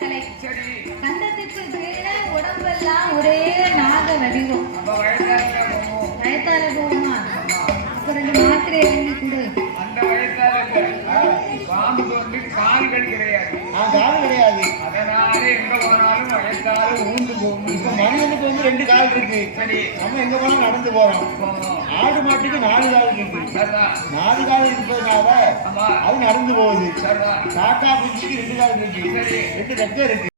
தலை. கண்டத்துக்கு கீழே உடம்பெல்லாம் ஒரே நாக வடிவம். வயத்தால போகுமா? அப்ப 2 மாத்திரை எழுதி கொடு. அந்த வயத்தால பாம்பு வந்து கால்கள் கிடையாது. கால் கிடையாது. அதனால எங்க போனாலும் வயத்தால ஊந்து போகும். இப்ப மனிதனுக்கு வந்து 2 கால் இருக்கு. சரி, நம்ம எங்க போனாலும் நடந்து போறோம். ஆடு மாட்டுக்கு 4 கால் இருக்கு. 4 கால் இருப்பதுனால அது நடந்து போகுது. காக்கா பூச்சிக்கு 2 கால் இருக்கு. 2 ரெக்கை இருக்கு.